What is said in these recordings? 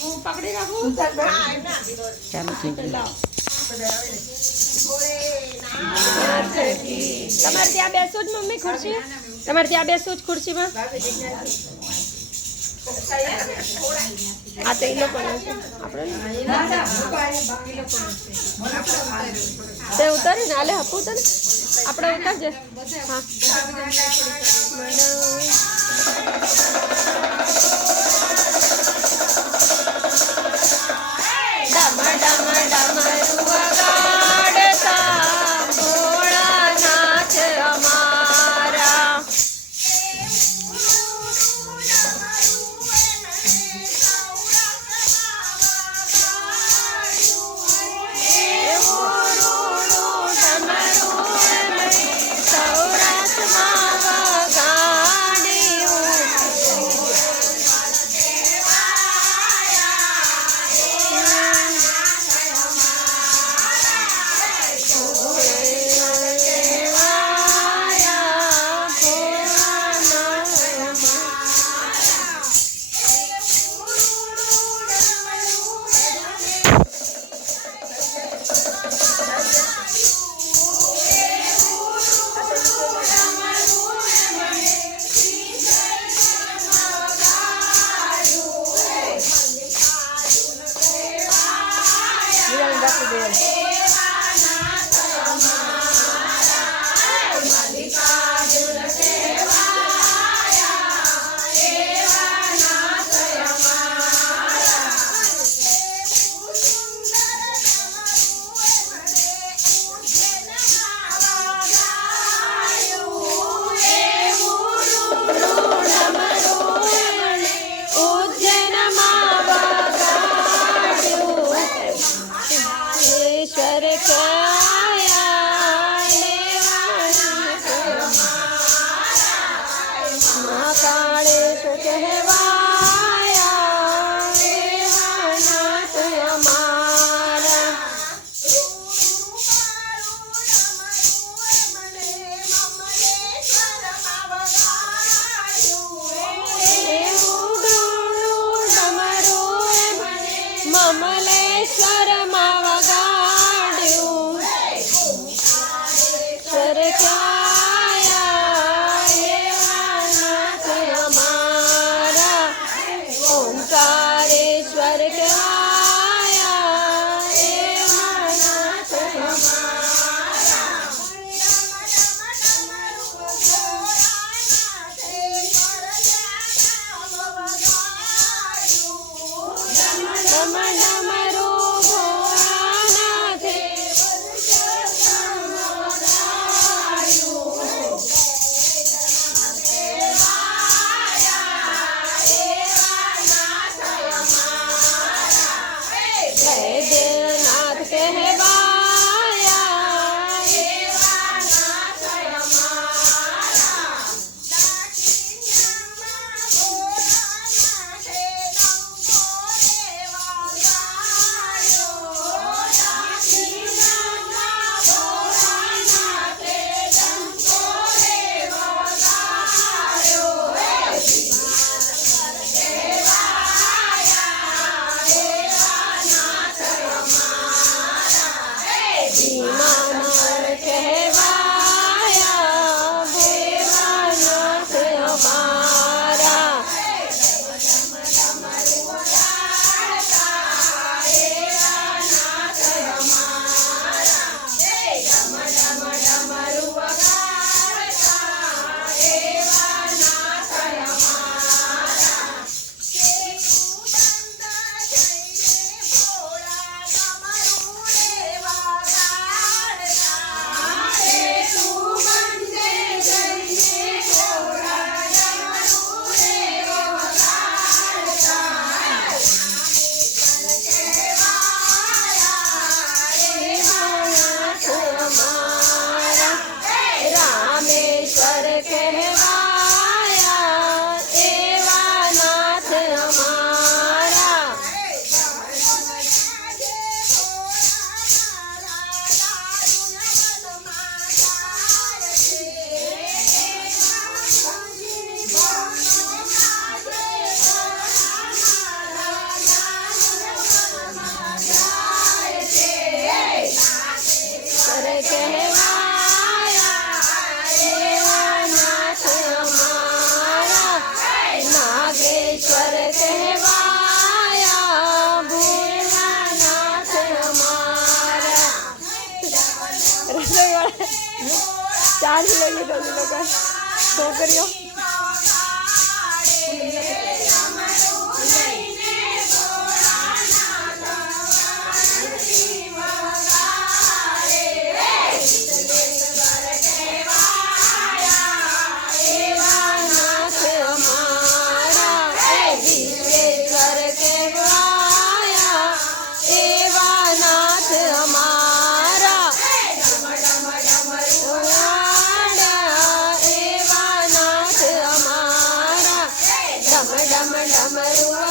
હું પકડી રાખું ચાલો ઠીક છે. તમારે ત્યાં બેસો જ મમ્મી ખુરશી તમારે ત્યાં બેસો જ ખુરશીમાં આ તો એ લોકોનું છે આપણે તે ઉતારી ને આલે હપું તને આપણે ઉતારજે હા પાણી લઈ લીધો છોકરીઓ ram ram ram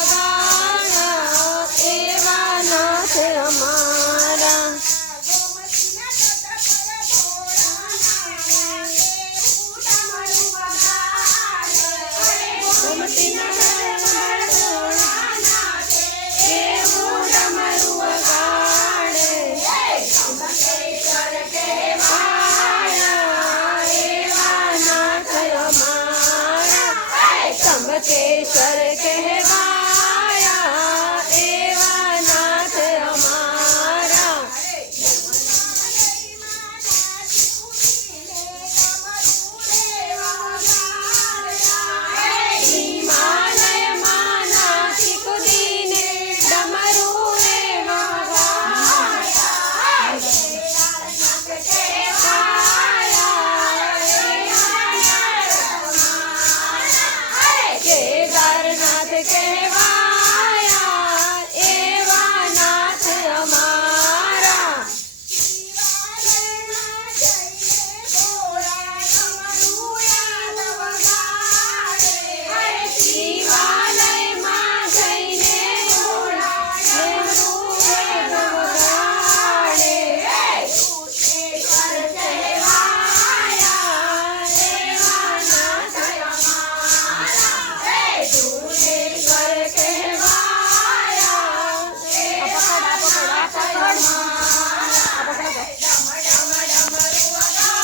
सर्वेश्वर कह